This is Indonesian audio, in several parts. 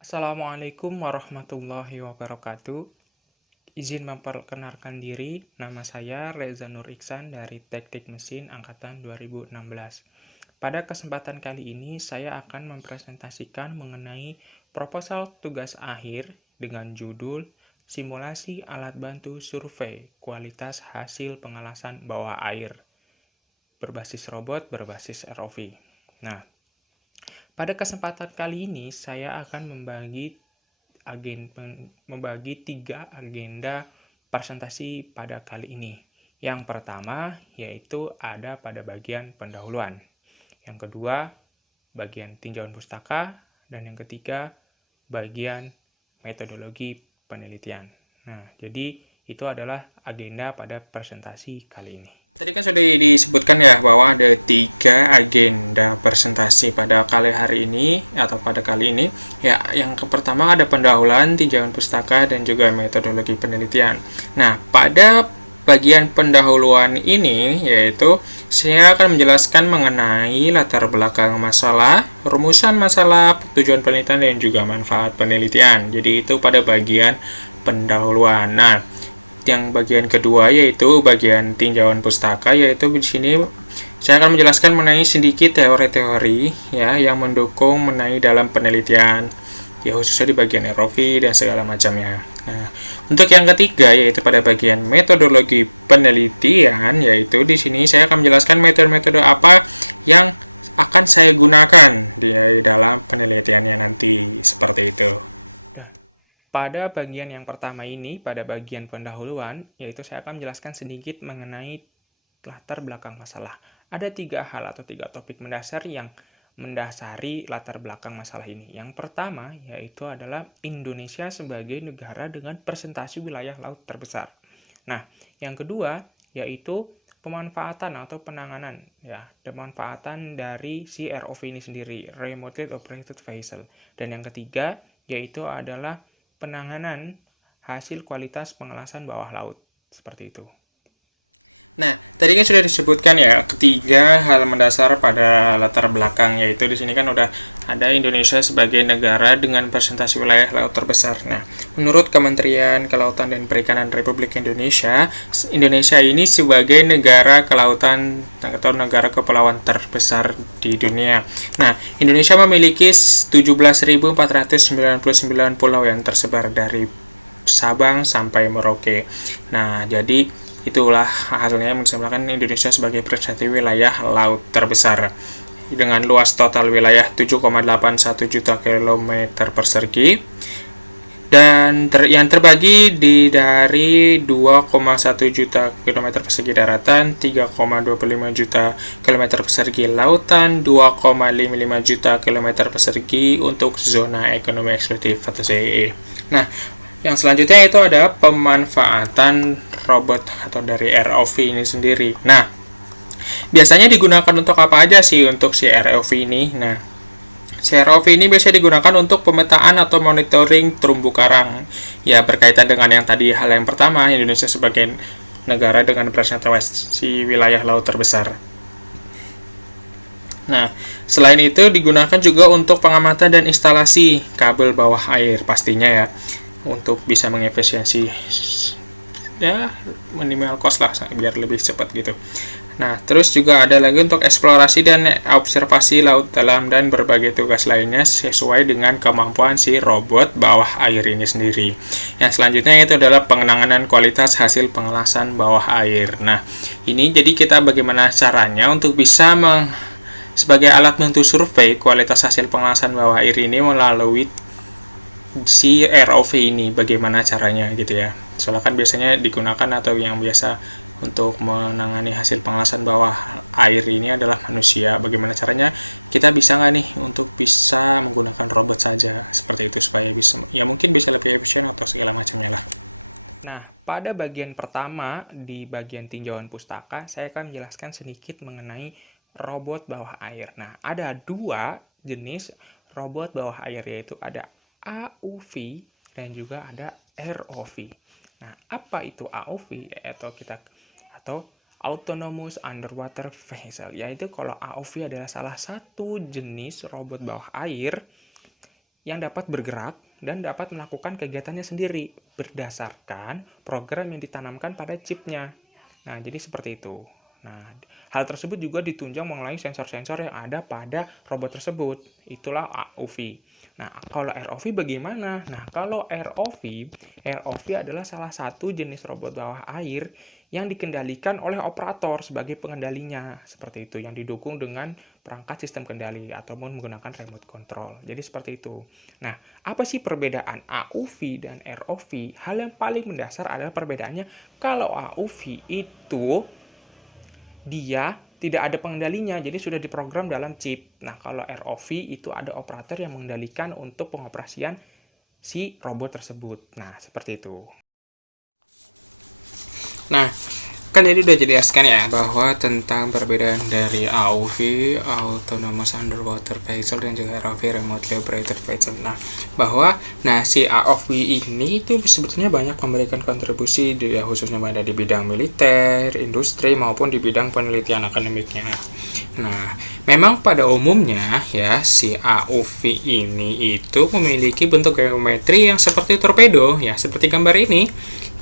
Assalamualaikum warahmatullahi wabarakatuh. Izin memperkenalkan diri, nama saya Reza Nur Iksan dari Teknik Mesin Angkatan 2016. Pada kesempatan kali ini, saya akan mempresentasikan mengenai proposal tugas akhir dengan judul Simulasi Alat Bantu Survei Kualitas Hasil Pengelasan Bawah Air berbasis robot berbasis ROV. Nah, pada kesempatan kali ini saya akan membagi tiga agenda presentasi pada kali ini. Yang pertama yaitu ada pada bagian pendahuluan. Yang kedua, bagian tinjauan pustaka. Dan yang ketiga, bagian metodologi penelitian. Nah, jadi itu adalah agenda pada presentasi kali ini. Tadi kan sudah disebutkan ya bahwa ada tiga agenda presentasi pada kali hari ini atau pada kali ini. Ya, yang pertama ada pendahuluan, tinjauan pustaka, dan juga metodologi penelitian. Nah, pada bagian pendahuluan ini yaitu saya akan menjelaskan mengenai latar belakang masalah, rumusan masalah, tujuan penelitian, dan juga manfaat penelitian. Jadi itu pada bagian pendahuluan. Nah, yang bagian kedua yaitu bagian tinjauan pustaka, yaitu di sini saya akan menjelaskan mengenai sedikit teori-teori ya yang mendukung mengenai dalam penelitian ya, khususnya di bagian ROV dan segala macamnya. Nah, untuk yang ketiga yaitu pada bagian metodologi penelitian, yaitu di sini saya akan menjelaskan metode-metode apa yang akan saya gunakan di dalam penelitiannya nanti, seperti itu. Pada bagian yang pertama ini, pada bagian pendahuluan, yaitu saya akan menjelaskan sedikit mengenai latar belakang masalah. Ada tiga hal atau tiga topik mendasar yang mendasari latar belakang masalah ini. Yang pertama, yaitu adalah Indonesia sebagai negara dengan presentasi wilayah laut terbesar. Nah, yang kedua, yaitu pemanfaatan atau penanganan, ya, pemanfaatan dari si ROV ini sendiri, Remotely Operated Vessel. Dan yang ketiga, yaitu adalah penanganan hasil kualitas pengelasan bawah laut. Seperti itu. Nah, tadi kan sudah disebutkan ya ketiga hal mendasar pada latar belakang, yaitu di sini kan udah ada Indonesia sebagai negara dengan presentasi wilayah laut terbesar. Nah, menurut Kementerian Kelautan dan Perikanan Republik Indonesia, Indonesia ini sebagai negara kelautan atau negara kepulauan terbesar di dunia. Nah, Indonesia memiliki 17.499 pulau yang tersebar dari Sabang sampai Merauke. Nah, jadi itulah hasilnya yang disebutkan Indonesia sebagai presentasi wilayah laut terbesar dengan luas total wilayah 7,81 juta kilometer persegi dan yang terbagi dari 2,1 juta kilometer persegi daratan, 3,25 juta kilometer persegi lautan, 2,55 juta kilometer persegi untuk zona ekonomi eksklusif atau ZEE. Nah, yang selanjutnya itu ada pemanfaatan robot atau dari ROV ini sendiri. Nah, biasanya digunakan untuk apa aja sih untuk si ROV ini? Nah, si ROV ini biasanya digunakan untuk pemetaan atau monitoring terumbu karang. Ya, berkaitan dengan yang tadi hal yang pertama, Indonesia sebagai negara dengan presentasi wilayah laut terbesar. Nah, selain itu digunakan juga untuk pengamatan dan instalasi kabel bawah air pastinya ya, untuk bisa mengefisiensi ya minimal cost lah biar lebih cepat gitu. Nah, terus juga ada lagi untuk eksplorasi dan observasi laut dalam dan berbagai tugas lainnya sesuai dengan kemampuan si robot bawah air ini sendiri. Yang selanjutnya itu adalah pengenangan kualitas hasil pengelasan bawah air. Nah, ini jadi kita bagaimana caranya untuk bisa sebagai alat bantu survei kualitas hasil pengelasan bawah air ini melalui si ROV ini, bagaimana caranya gitu ya. Soalnya kan biasanya digunakan atau yang biasa untuk menangani hasil pengelasan bawah air ini adalah manusia. Bagaimana caranya kita bisa nggak nih untuk bisa menggunakan robot saja seperti itu supaya bisa ya mungkin bisa lebih efisien atau segala macamnya lah. Nah, pada bagian pertama, di bagian tinjauan pustaka, saya akan menjelaskan sedikit mengenai robot bawah air. Nah, ada dua jenis robot bawah air, yaitu ada AUV dan juga ada ROV. Nah, apa itu AUV? Atau Autonomous Underwater Vessel, yaitu kalau AUV adalah salah satu jenis robot bawah air yang dapat bergerak dan dapat melakukan kegiatannya sendiri berdasarkan program yang ditanamkan pada chipnya. Nah, jadi seperti itu. Nah, hal tersebut juga ditunjang melalui sensor-sensor yang ada pada robot tersebut. Itulah ROV. Nah, kalau ROV bagaimana? Nah, kalau ROV adalah salah satu jenis robot bawah air yang dikendalikan oleh operator sebagai pengendalinya. Seperti itu, yang didukung dengan perangkat sistem kendali ataupun menggunakan remote control. Jadi seperti itu. Nah, apa sih perbedaan AUV dan ROV? Hal yang paling mendasar adalah perbedaannya kalau AUV itu dia tidak ada pengendalinya, jadi sudah diprogram dalam chip. Nah, kalau ROV itu ada operator yang mengendalikan untuk pengoperasian si robot tersebut. Nah, seperti itu. Nah, kan tadi udah jelaskan ya bahwa tentang perbedaan dari AUV, Autonomous Underwater Vessel, dan juga ROV, Remotely Operated Vessel. Nah, si AOV ini itu sebetulnya banyak memberikan kontribusi khususnya pada di bidang militer, industri, maupun di bidang penelitian akademiknya. Nah, memang pada umumnya ya si AOV ini itu memiliki bentuk geometri yang seperti torpedo, ya seperti gambar ini.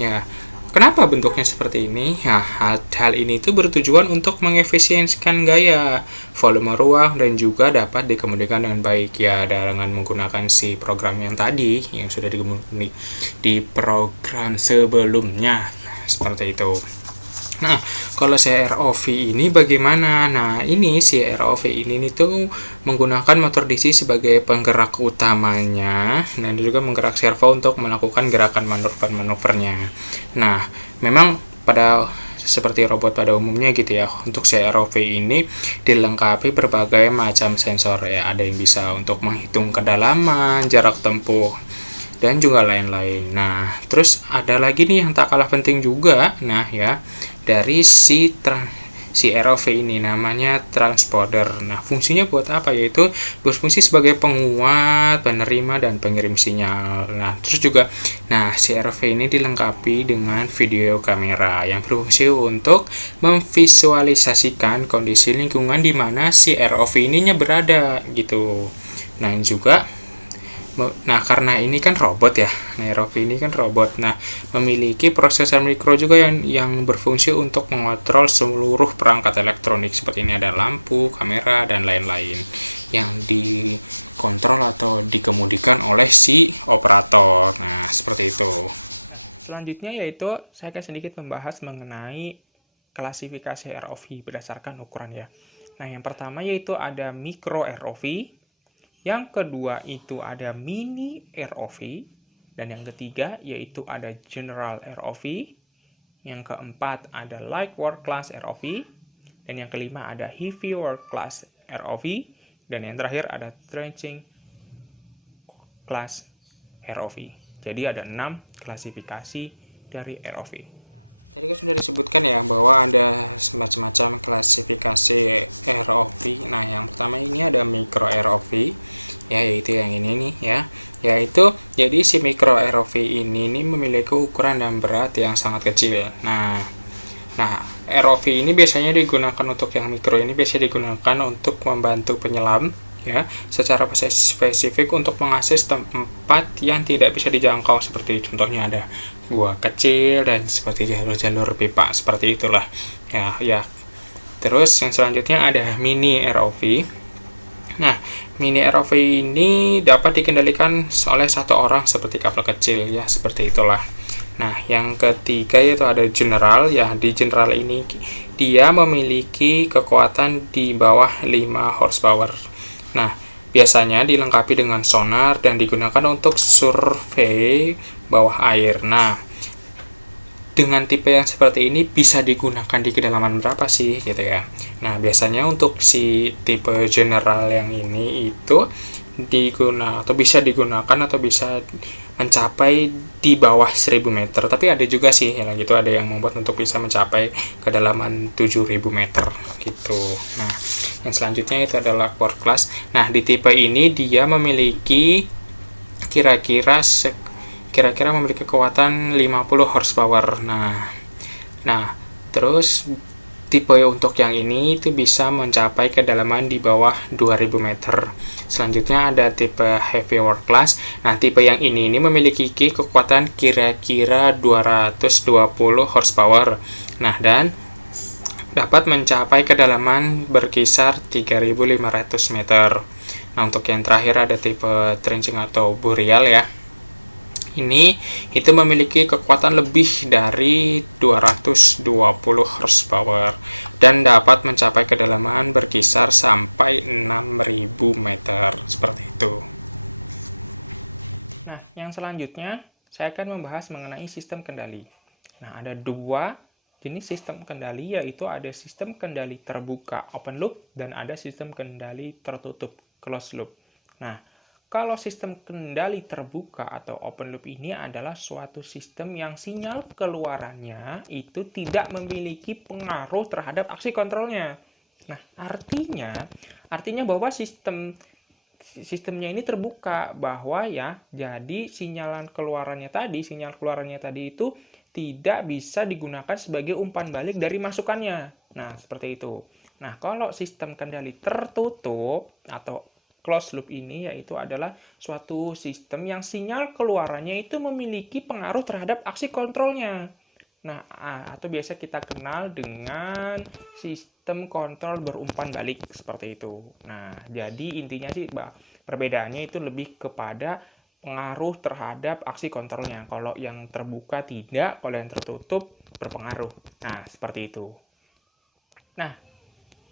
Ya, kenapa bentuknya seperti ini? Ya, hal ini itu bertujuan untuk mengefisiensikan gaya, volume ruang, dan juga dapat dikemudikan dengan baik ya dengan menggunakan si program yang tadi yang sudah di program sebelumnya. Nah, seperti itu. Nah, kalau si ROV ini bagaimana? Nah, ini si ROV ini tuh menggunakan motor DC sebagai penggerak utamanya dan juga menggerak servo untuk melakukan gerakan manuver-manuvernya. Nah, memang seperti robot pada umumnya gitu ya, untuk si ROV ini dilengkapi berbagai macam sensor ya, ada yang bisa untuk menghitung kedalaman, jarak tempuh, dan juga lain-lain. Nah, terus ada lagi nih yang tak kalah penting juga, nah ya, dari si ROV ini namanya transponder. Nah, fungsinya buat apa? Yaitu berfungsi sebagai penguat, penerima, dan pengirim sinyal. Nah, terus juga, si ROV ini dilengkapi dengan video kamera yang berfungsi untuk memvisualisasikan kondisi lingkungan di mana si ROV ininya berada gitu. Nah, karena ini kan robot ya, ROV ini kan robot. Nah, memiliki prosesor mikro juga yang berfungsi untuk mengontrol seluruh perangkat elektronik. Seperti ini ada lampu, kamera, dan lain-lain yang dikontrol atau dikemudikan oleh si operator. Nah, seperti itu. Selanjutnya yaitu saya akan sedikit membahas mengenai klasifikasi ROV berdasarkan ukuran ya. Nah, yang pertama yaitu ada micro ROV, yang kedua itu ada mini ROV, dan yang ketiga yaitu ada general ROV, yang keempat ada light work class ROV, dan yang kelima ada heavy work class ROV, dan yang terakhir ada trenching class ROV. Jadi ada 6 klasifikasi dari ROV. Tadi kan sudah disebutkan ya bahwa ada semacam klasifikasi ROV. Nah, yang pertama ini ada micro ROV, ya yaitu yang ini nih ya. Jadi si micro ROV ini memiliki ukuran dan berat yang sangat kecil. Nah, ROV ini biasanya digunakan untuk yang mikro ini biasanya digunakan untuk membantu penyelam ya, secara spesifik untuk mengakses tempat yang tidak bisa dijangkau, seperti contohnya ada gua kecil dan seperti jalur-jalur pipa, seperti itulah ya. Terus yang selanjutnya ada mini ROV. Nah, mini ROV ini dapat dikendalikan oleh satu orang seperti kapal kecil ya, seperti itulah. Nah, yang ketiga yaitu ada general ya. Di general ini dia memiliki kekuatan di bawah 5 horsepower. Nah, biasanya dilengkapi dengan sonar dan digunakan untuk survei bawah air. Nah, dengan tipe yang seperti ini bisa digunakan di kedalaman berapa sih gitu ya. Nah, biasanya untuk si tipe general yang ini itu bisa digunakan atau bisa mencapai di bawah 1000 meter. Tapi ada juga sih yang gitu, ada yang membuat untuk bisa mencapai kedalaman 7000 meter gitu. Nah, yang selanjutnya itu adalah work class. Nah, di tipe ini dia memiliki kira-kira memiliki kekuatan 50 horsepower. Nah, terus tipe untuk yang ini itu bisa mencapai kedalaman di bawah 2000 meter. Selanjutnya ada tipe heavy work class. Nah, tipe yang ini memiliki kekuatan kira-kira 220 horsepower. Nah, dan dapat mencapai kedalaman berkisar 3500 meter. Nah, untuk yang terakhir ada tipe trenching atau burial ya. Ini itu memiliki kekuatan lebih dari 220 horsepower dan dapat mencapai kedalaman berkisar sampai 6000 meter seperti itu. Nah, yang selanjutnya saya akan membahas mengenai sistem kendali. Nah, ada dua jenis sistem kendali, yaitu ada sistem kendali terbuka open loop dan ada sistem kendali tertutup closed loop. Nah, kalau sistem kendali terbuka atau open loop ini adalah suatu sistem yang sinyal keluarannya itu tidak memiliki pengaruh terhadap aksi kontrolnya. Nah, artinya bahwa sistemnya ini terbuka, bahwa ya jadi sinyal keluarannya tadi itu tidak bisa digunakan sebagai umpan balik dari masukannya. Nah, seperti itu. Nah, kalau sistem kendali tertutup atau closed loop ini yaitu adalah suatu sistem yang sinyal keluarannya itu memiliki pengaruh terhadap aksi kontrolnya. Nah, atau biasa kita kenal dengan sistem kontrol berumpan balik seperti itu. Nah, jadi intinya sih perbedaannya itu lebih kepada pengaruh terhadap aksi kontrolnya. Kalau yang terbuka tidak, kalau yang tertutup berpengaruh. Nah, seperti itu. Nah,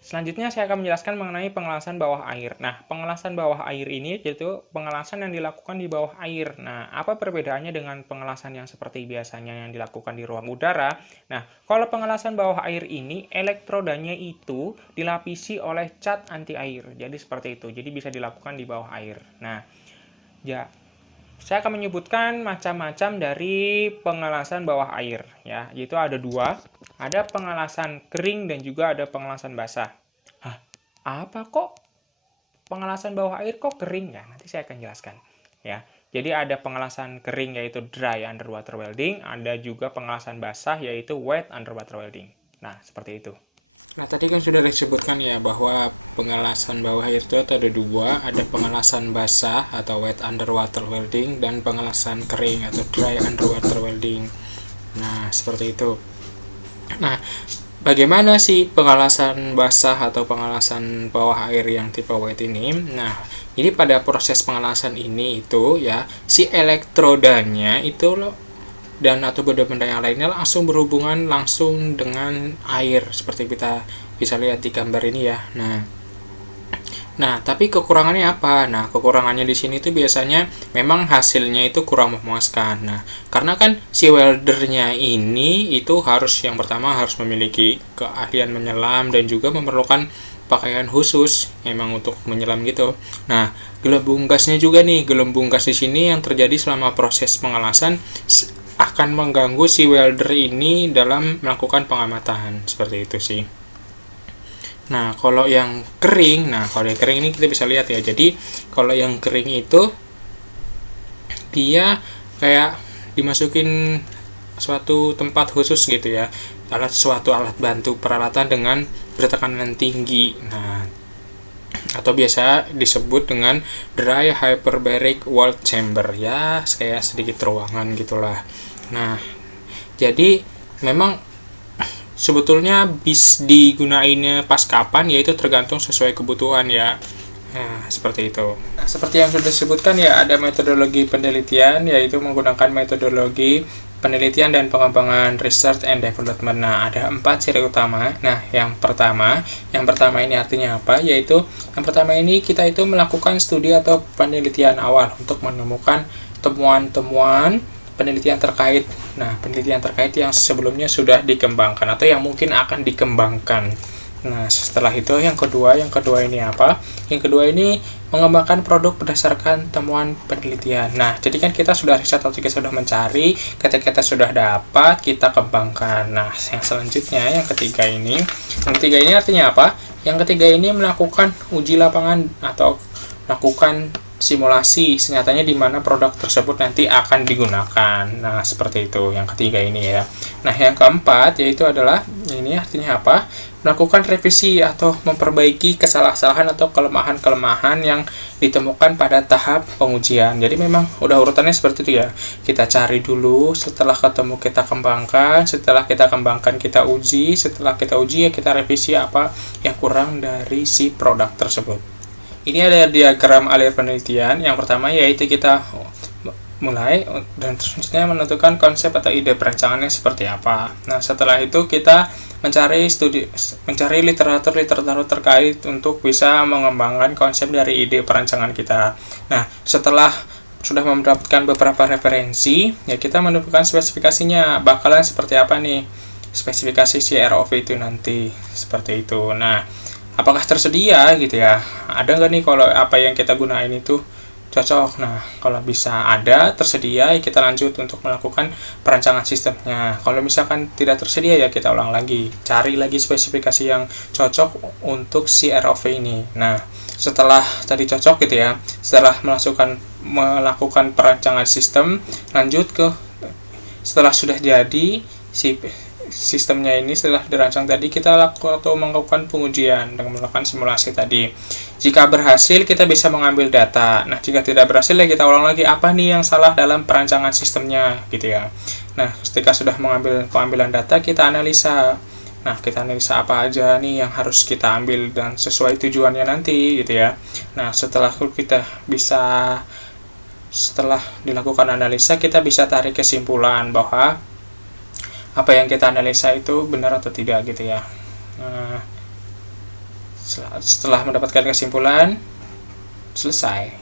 selanjutnya saya akan menjelaskan mengenai pengelasan bawah air. Nah, pengelasan bawah air ini yaitu pengelasan yang dilakukan di bawah air. Nah, apa perbedaannya dengan pengelasan yang seperti biasanya yang dilakukan di ruang udara? Nah, kalau pengelasan bawah air ini, elektrodanya itu dilapisi oleh cat anti air. Jadi seperti itu. Jadi bisa dilakukan di bawah air. Nah, ya, saya akan menyebutkan macam-macam dari pengelasan bawah air. Ya, yaitu ada dua. Ada pengelasan kering dan juga ada pengelasan basah. Hah, apa kok pengelasan bawah air kok kering ya? Nanti saya akan jelaskan. Ya, jadi ada pengelasan kering yaitu dry underwater welding, ada juga pengelasan basah yaitu wet underwater welding. Nah, seperti itu. Nah, tadi kan sudah disebutkan ya bahwa pengelasan bawah air itu ada dua, ada pengelasan basah atau wet underwater welding dan pengelasan kering atau dry underwater welding. Nah, seperti itu. Nah, bagaimana sih pengelasan basah atau pengelasan bawah air yang tipe wet ini? Nah, jadi pada proses pengelasan ini itu ya, si elektrodanya itu dan atau benda-benda yang lainnya langsung berhubungan langsung dengan air seperti kita bisa lihat di gambar ini ya. Nah, tapi kekurangannya apa? Nah, kekurangannya di sini tuh biasanya memang hasilnya itu kurang memuaskan. Nah, karena kan si weldernya ini itu yang pertama harus memiliki keahlian menyelam dan juga memerlukan pakaian khusus memang untuk menyelam gitu. Nah, gelembung gasnya juga nih, gelembung gas di sini yang terjadi selama proses pengelasan akan mengganggu si welder ini dalam melakukan pengamatan. Seperti itu sih. Nah, kalau yang kering ini kita bisa lihat ya. Jadi, kalau yang kering itu dia kayak dimasukin suatu tempat khusus gitu ya. Suatu alat bantu peralatan dengan bertekanan tinggi. Nah, atau biasa disebut dengan dry hyperbaric walled chamber ya, kayak sedikit ruangan gitulah. Nah, jadi memang sebetulnya digunainnya pas kapan yaitu tergantung sesuai kebutuhan ya. Nah, seperti itu. Nah, seperti yang sudah disebutkan ya, ada metodologi penelitian yaitu menggunakan metodologi penelitian dan pengembangan research and development. Nah, ada 4 ciri utama. Nah, yang pertama ini artinya apa? Yaitu yang pertama ini kita itu melakukan studi atau penelitian awal untuk menemukan temuan-temuan penelitian terkait. Nah, penelitian terkait yang sebelumnya sudah dikembangkan atau yang mungkin akan dikembangkan. Nah, setelah itu yang kedua ini apa? Yang kedua ini mengembangkan produk berdasarkan temuan penelitian. Nah, jadi kan kita sudah riset atau kita sudah mencari, ketika kita sudah dapat, kita kembangkan. Nah, yang selanjutnya yang ketiga ini artinya apa? Yang ketiga ini melakukan uji lapangan atau melakukan simulasi nyatanya di mana produk tersebut nanti akan digunakan. Nah, seperti itu yang ketiga ini ya. Nah, yang keempat yaitu adalah ini artinya apa? Melakukan revisi atau memperbaiki kesalahan-kesalahan atau kelemahan-kelemahan yang ditemukan pada tahap pengujian. Jadi memang udah urutannya seperti itu ya. Kita cari dulu, setelah ketemu kita kembangkan, setelah kita kembangkan kita uji, setelah kita uji ya kita revisi apa yang kurang dari si produk tersebut. Ini ada diagram alir penelitian. Yang pertama yaitu kita mulai dan selanjutnya menentukan konsep atau ide perancangannya seperti apa. Nah, setelah itu kita mencari literatur terkait untuk bisa mengembangkan konsep dari ide perancangan kita. Nah, setelah sudah mendapatkan beberapa referensi, ya kita menentukan spesifikasinya bakalan seperti apa nih. Spesifikasi CROV itu nanti seperti itu. Nah, apakah tersedia gitu ya, ada nggak nih kalau apa yang kita gunain itu cocok. Nah, kalau bisa ada tersedia ya kita lanjut untuk melakukan perancangan sistemnya. Kalau misalkan tidak tersedia ya kita ulang lagi, cari lagi spesifikasi yang cocok untuk si ROV ini. Nah, setelah tadi cocok gitu ya, setelah melakukan perancangan sistem, lanjut ke setelah sudah jadi si sistemnya ini setelah dirancang tadi kita melakukan pengujian dengan melakukan simulasi tadi. Jika berhasil kita bisa mengambil data. Nah, jika tidak berhasil ya kita ulang lagi apa nih yang salah dalam perancangan sistemnya gitu ya. Nah, ketika sudah mengambil pengambilan data kita analisa. Nah, kita analisa apa aja nih yang harus kita ambil dan sesuai tujuannya nanti gitu ya. Nah, setelah dilakukan analisa kita bisa tarik kesimpulan bahwa apa yang kita analisa itu benar atau tidak gitu ya. Nah, setelah mendapatkan kesimpulan, selesai.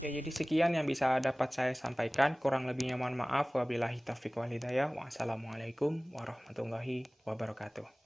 Ya, jadi sekian yang bisa dapat saya sampaikan. Kurang lebihnya mohon maaf. Wabillahi taufiq wal hidayah. Wassalamualaikum warahmatullahi wabarakatuh.